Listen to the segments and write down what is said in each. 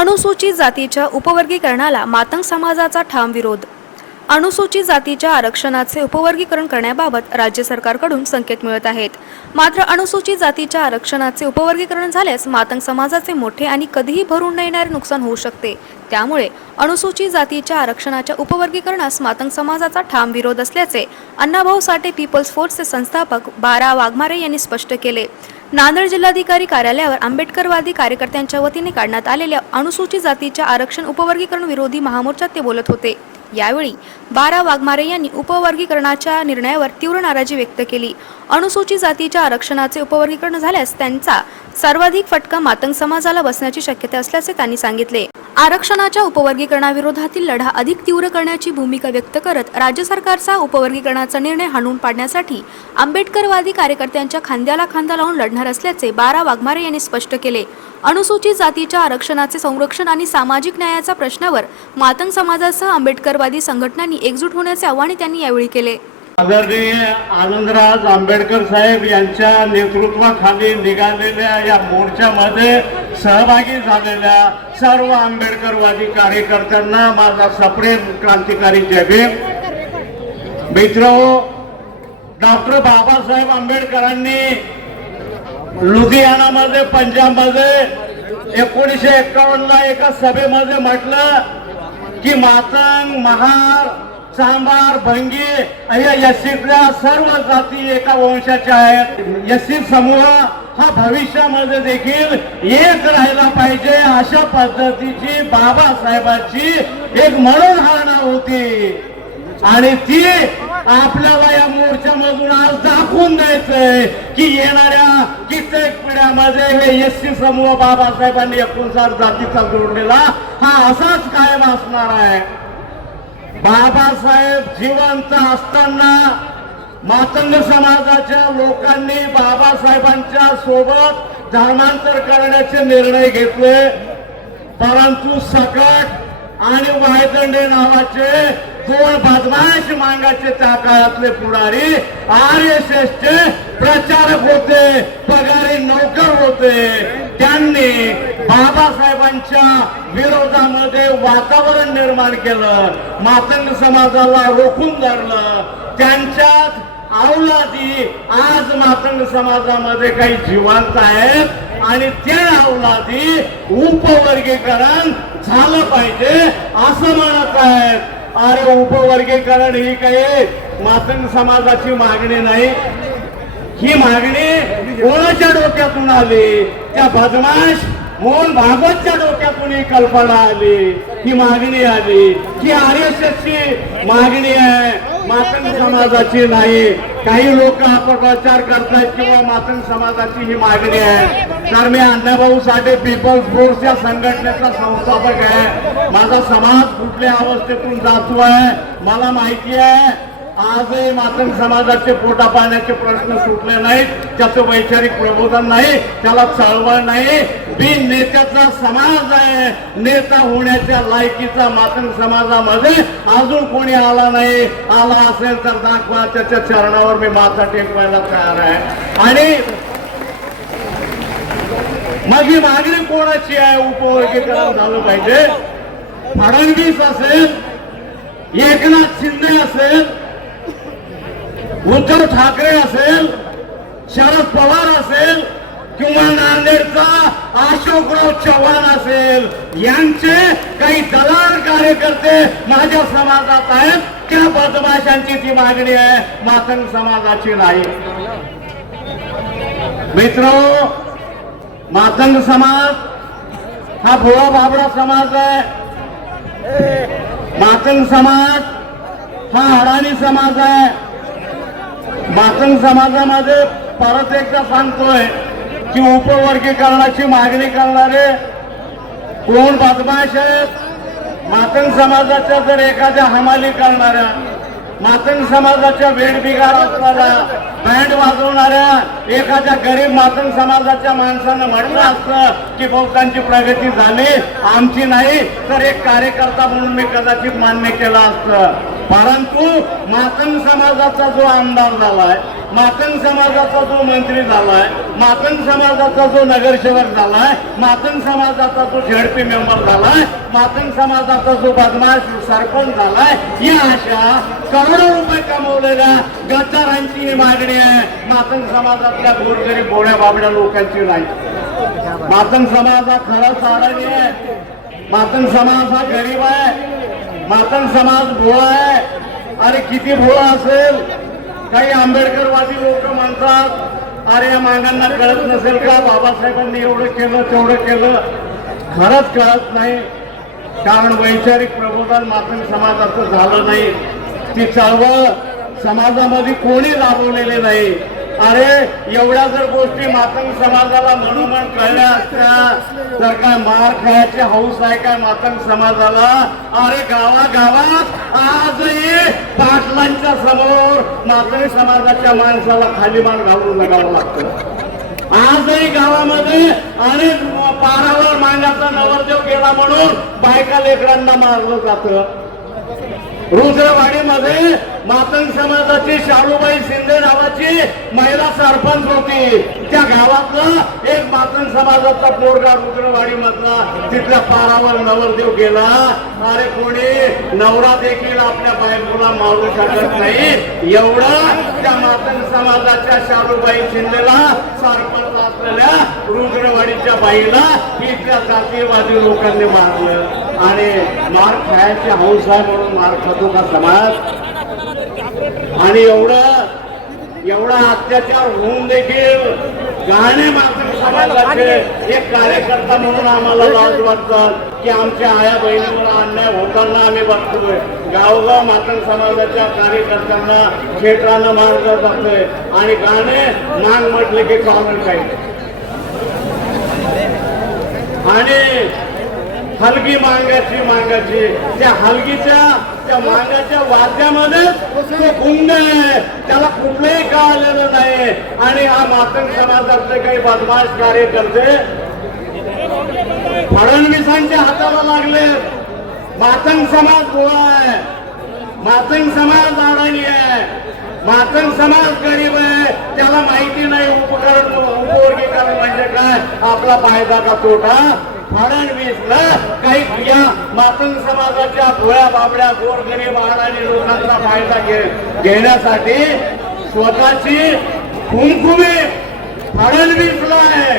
अनुसूचित जातीच्या उपवर्गीकरणाला मातंग समाजाचा ठाम विरोध. अनुसूचित जातीच्या आरक्षणाचे उपवर्गीकरण करण्याबाबत राज्य सरकारकडून संकेत मिळत आहेत. मात्र अनुसूचित जातीच्या आरक्षणाचे उपवर्गीकरण झाल्यास मातंग समाजाचे मोठे आणि कधीही भरून न येणारे नुकसान होऊ शकते. त्यामुळे अनुसूचित जातीच्या आरक्षणाच्या उपवर्गीकरणास मातंग समाजाचा ठाम विरोध असल्याचे अण्णाभाऊ साठे पीपल्स फोर्सचे संस्थापक बारा वाघमारे यांनी स्पष्ट केले. नांदेड जिल्हाधिकारी कार्यालयावर आंबेडकरवादी कार्यकर्त्यांच्या वतीने काढण्यात आलेल्या अनुसूचित जातीच्या आरक्षण उपवर्गीकरण विरोधी महामोर्चात ते बोलत होते. यावेळी बारा वाघमारे यांनी उपवर्गीकरणाच्या निर्णयावर तीव्र नाराजी व्यक्त केली. अनुसूचित जातीच्या आरक्षणाचे उपवर्गीकरण झाल्यास त्यांचा सर्वाधिक फटका मातंग समाजाला बसण्याची शक्यता असल्याचे त्यांनी सांगितले. आरक्षणाच्या उपवर्गीकरणाविरोधातील लढा अधिक तीव्र करण्याची भूमिका व्यक्त करत राज्य सरकारचा उपवर्गीकरणाचा निर्णय हाणून पाडण्यासाठी आंबेडकरवादी कार्यकर्त्यांच्या खांद्याला खांदा लावून लढणार असल्याचे बारा वाघमारे यांनी स्पष्ट केले. अनुसूचित जातीच्या आरक्षणाचे संरक्षण आणि सामाजिक न्यायाच्या प्रश्नावर मातंग समाजासह आंबेडकरवादी संघटनांनी एकजूट होण्याचे आवाहन त्यांनी यावेळी केले. आदरणीय आनंदराज आंबेडकर साहेब यांच्या नेतृत्वाखाली निघालेल्या या मोर्चामध्ये सहभागी झालेल्या सर्व आंबेडकरवादी कार्यकर्त्यांना माझा सप्रेम क्रांतिकारी जय भीम. मित्रहो, डॉक्टर बाबासाहेब आंबेडकरांनी लुधियानामध्ये पंजाबमध्ये 1951ला एका सभेमध्ये म्हटलं की मातंग, महार, चांभार, भंगी या एससीतल्या सर्व जाती एका वंशाच्या आहेत. एससी समूह हा भविष्यामध्ये देखील एक राहिला पाहिजे अशा पद्धतीची बाबासाहेबांची एक मनोधारणा होती आणि ती आपल्याला या मोर्चामधून आज दाखवून द्यायचंय की येणाऱ्या कित्येक पिढ्यामध्ये हे एससी समूह बाबासाहेबांनी 59 जातीचा जोडलेला हा असाच कायम असणार आहे. बाबासाहेब जिवंत असताना मातंग समाजाच्या लोकांनी बाबासाहेबांच्या सोबत धर्मांतर करण्याचे निर्णय घेतले, परंतु सकट आणि वायदंडे नावाचे दोन बदमाश मांगाचे त्या काळातले पुढारी RSSचे प्रचारक होते, पगारी नोकर होते. त्यांनी बाबासाहेबांच्या विरोधामध्ये वातावरण निर्माण केलं, मातंग समाजाला रोखून धरलं. त्यांच्यात अवलादी आज मातंग समाजामध्ये काही जिवंत आहेत आणि त्या अवलादी उपवर्गीकरण झालं पाहिजे असं म्हणत आहेत. अरे, उपवर्गीकरण ही काही मातंग समाजाची मागणी नाही. ही मागणी कोणाच्या डोक्यातून आली? त्या बदमाश मोहन भागवतच्या डोक्यातून ही कल्पना आली, ही मागणी आली. ही RSSची मागणी आहे, मातंग समाजाची नाही. काही लोक अपप्रचार करतायत किंवा मातंग समाजाची ही मागणी आहे. तर मी अण्णाभाऊ साठे पीपल्स फोर्स या संघटनेचा संस्थापक आहे. माझा समाज कुठल्या अवस्थेतून जातो आहे मला माहिती आहे. आजही मातंग समाजाचे पोटा पाण्याचे प्रश्न सुटले नाहीत, त्याचं वैचारिक प्रबोधन नाही, त्याला चळवळ नाही. बिन नेत्याचा समाज आहे, नेता होण्याच्या लायकीचा मातंग समाजामध्ये अजून कोणी आला नाही. आला असेल तर दाखवा, त्याच्या चरणावर मी माथा टेकवायला तयार आहे. आणि मग ही मागणी कोणाची आहे? उपवर्गीकरण झालं पाहिजे. फडणवीस असेल, एकनाथ शिंदे असेल, उद्धव ठाकरे असेल, शरद पवार असेल किंवा नांदेडचा अशोकराव चव्हाण असेल, यांचे काही दलाल कार्यकर्ते माझ्या समाजात आहेत. त्या बदमाशांची ती मागणी आहे, मातंग समाजाची नाही. मित्र, मातंग समाज हा भोळा बाबडा समाज आहे. मातंग समाज हा अडाणी समाज आहे. मातंग समाजामध्ये परत एकदा सांगतोय की उपवर्गीकरणाची मागणी करणारे कोण बदमाश आहेत? मातंग समाजाच्या जर एखाद्या हमाली करणाऱ्या, मातंग समाजाच्या वेठबिगार असणाऱ्या, बँड वाजवणाऱ्या एखाद्या गरीब मातंग समाजाच्या माणसानं म्हटलं असतं की बहुतांची प्रगती झाली, आमची नाही, तर एक कार्यकर्ता म्हणून मी कदाचित मान्य केलं असतं. परंतु मातंग समाजाचा जो आमदार झालाय, मातंग समाजाचा जो मंत्री झालाय, मातंग समाजाचा जो नगरसेवक झालाय, मातंग समाजाचा जो झेडपी मेंबर झालाय, मातंग समाजाचा जो बदमाश सरपंच झालाय, या अशा करोडो रुपये कमवलेल्या गद्दारांची ही मागणी आहे. मातंग समाजातल्या गोरगरीब भोळ्या बाबड्या लोकांची नाही. मातंग समाज हा खरंच अडाणी आहे. मातंग समाज हा गरीब आहे. मातंग समाज भोळा आहे. अरे किती भोळा असेल. काही आंबेडकरवादी लोक म्हणतात अरे या मागांना कळत नसेल का, बाबासाहेबांनी एवढं केलं तेवढं केलं. खरंच कळत नाही, कारण वैचारिक प्रबोधन मातंग समाजाचं झालं नाही. ती चळवळ समाजामध्ये कोणी राबवलेली नाही. अरे एवढ्या जर गोष्टी मातंग समाजाला म्हणून कळल्या असत्या तर काय मार खायची हौस आहे काय मातंग समाजाला. अरे गावागावात आजही पाटलांच्या समोर मातंग समाजाच्या माणसाला खाली मान घालून जगावं लागतं. आजही गावामध्ये अनेक पारावर मांगाचा नवरदेव गेला म्हणून बायका लेकरांना मारलं जातं. रुद्रवाडीमध्ये मातंग समाजाची शालूबाई शिंदे नावाची महिला सरपंच होती. त्या गावातला एक मातंग समाजाचा पोरगा रुद्रवाडी मधला तिथल्या पारावर नवरदेव गेला. अरे कोणी नवरा देखील आपल्या बायकोला मारू शकत नाही एवढं त्या मातंग समाजाच्या शालूबाई शिंदेला सरपंच असलेल्या रुद्रवाडीच्या बाईला इथल्या जातीयवादी लोकांनी मारलं. आणि मार खायची हौस आहे म्हणून मार खातो का समाज. आणि एवढा अत्याचार होऊन देखील गाणे मातंग समाजाचे एक कार्यकर्ता म्हणून आम्हाला लाज वाटतात की आमच्या आया बहिणीवर अन्याय होताना आम्ही बघतोय. गावोगाव मातंग समाजाच्या कार्यकर्त्यांना खेटरानं मारलं जातोय आणि गाणे मांग म्हटले की कारण काही. आणि हलगी मांगाची त्या हलगीच्या त्या मांगाच्या वाद्यामध्ये तो गुंग आहे, त्याला कुठलंही कळलेलं नाही. आणि हा मातंग समाजातले काही बदमाश कार्यकर्ते फडणवीसांच्या हाताला लागले. मातंग समाज गोळा आहे, मातंग समाज अडाणी आहे, मातंग समाज गरीब आहे. त्याला माहिती नाही उपवर्गीकरण म्हणजे काय, आपला फायदा का तोटा. फडणवीसला काही या मातंग समाजाच्या भोळ्या बाबड्या गोरगरीब अडाणी लोकांचा फायदा घेण्यासाठी स्वतःची खुमखुमी फडणवीसला आहे.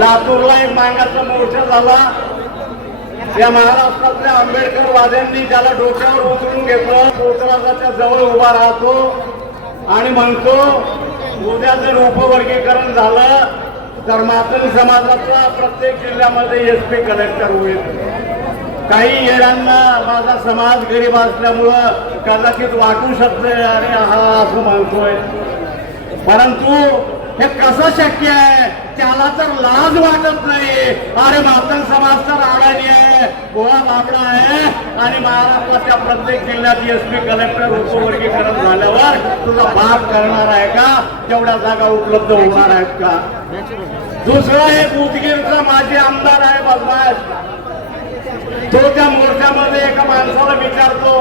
लातूरला एक मांगाचा मोर्चा झाला. या महाराष्ट्रातल्या आंबेडकरवाद्यांनी ज्याला डोक्यावर उचलून घेतलं पोतराजाच्या जवळ उभा राहतो आणि म्हणतो उद्या जर उपवर्गीकरण झालं तर मातंग समाजाचा प्रत्येक जिल्ह्यामध्ये SP कलेक्टर होईल. काही येरांना माझा समाज गरीब असल्यामुळं कदाचित वाटू शकते आणि हा असं म्हणतोय, परंतु हे कसं शक्य आहे. त्याला तर लाज वाटत नाही. अरे मातंग समाज तर अडाणी आहे, गोळा बाबडा आहे आणि महाराष्ट्राच्या प्रत्येक जिल्ह्यात SP कलेक्टर उपवर्गीकरण झाल्यावर तुझा बाप करणार आहे का, तेवढ्या जागा उपलब्ध होणार आहेत का. दुसरा एक उदगीरचा माजी आमदार आहे बदमाश. तो त्या मोर्चामध्ये एका माणसाला विचारतो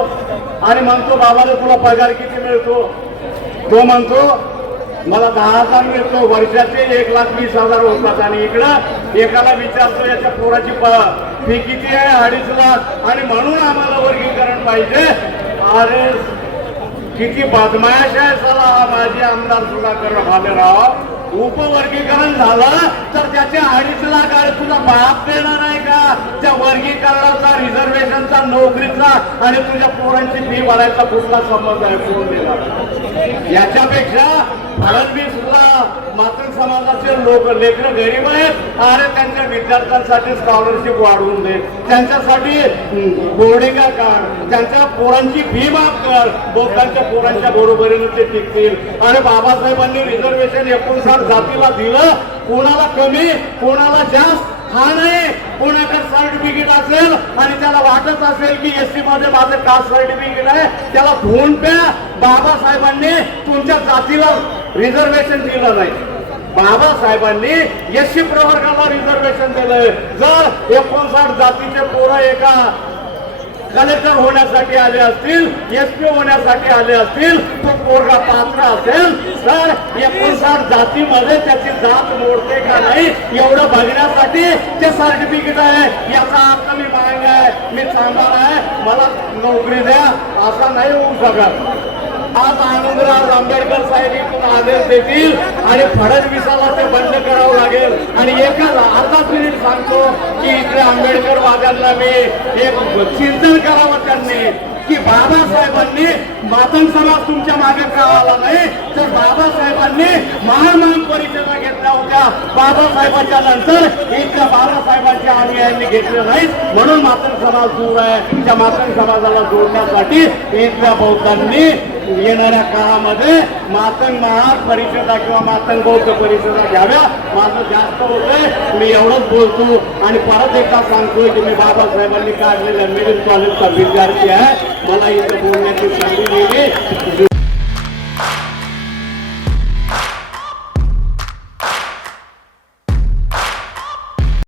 आणि म्हणतो बाबाला तुला पगार किती मिळतो. तो म्हणतो मला 10,000 मिळतो वर्षाचे, 1,20,000 होतात. आणि इकडं एकाला विचारतो याच्या पोराची फी किती आहे, 2.5 लाख आणि म्हणून आम्हाला वर्गीकरण पाहिजे. अरे किती बदमाश आहे साला हा माजी आमदार सुधाकर भालेराव. उपवर्गीकरण झालं तर त्याचे 2.5 लाख आहे तुझा बाप देणार आहे का. त्या वर्गीकरणाचा रिझर्वेशनचा नोकरीचा आणि तुझ्या पोरांची फी भरायचा कुठला संबंध आहे, कोण देणार. याच्यापेक्षा फडणवीसला मातंग समाजाचे लोक लेकरं गरीब आहेत अरे त्यांच्या विद्यार्थ्यांसाठी स्कॉलरशिप वाढवून दे, त्यांच्यासाठी बोर्डिंग काढ, त्यांच्या पोरांची फी माफ कर, त्यांच्या पोरांच्या बरोबरीने ते टिकतील. अरे बाबासाहेबांनी रिझर्वेशन 59 जातीला दिलं, कोणाला कमी कोणाला जास्त हा नाही. कोणाकडे सर्टिफिकेट असेल आणि त्याला वाटत असेल की SC मध्ये माझं कास्ट सर्टिफिकेट आहे त्याला फोन पे. बाबासाहेबांनी तुमच्या जातीला रिझर्वेशन दिलं नाही. बाबासाहेबांनी SC प्रवर्गाला रिझर्वेशन दिलंय. जर 59 जातीचे पोरं एका कलेक्टर होण्यासाठी आले असतील, SP होण्यासाठी आले असतील, तो पोरगा पात्र असेल तर 59 जातीमध्ये त्याची जात मोडते का नाही एवढं बघण्यासाठी ते सर्टिफिकेट आहे. याचा अर्थ मी मांग आहे, मी चांगला आहे, मला नोकरी द्या असा नाही होऊ शकत. आज आनंदराव आंबेडकर साहेब इथून आदेश देतील आणि फडणवीसाला ते बंद करावं लागेल. आणि अर्धाच मिनिट सांगतो की इकडे आंबेडकर वाद्यांना मी एक चिंतन करावं त्यांनी की बाबासाहेबांनी मातंग समाज तुमच्या मागे का आला नाही तर बाबासाहेबांनी महान परिषदा घेतल्या होत्या. बाबासाहेबांच्या नंतर इथल्या बाबासाहेबांच्या अनुयायांनी घेतले नाहीत म्हणून मातंग समाज दूर आहे. त्या मातंग समाजाला जोडण्यासाठी इथल्या बौद्धांनी येणाऱ्या काळामध्ये मातंग महार परिषदा किंवा मातंग बौद्ध परिषदा घ्याव्या. माझं जास्त होतंय, मी एवढंच बोलतो आणि परत एकदा सांगतोय की मी बाबासाहेबांनी काढलेल्या मिडिल कॉलेजचा विद्यार्थी आहे. मला इथं बोलण्याची संधी दिली.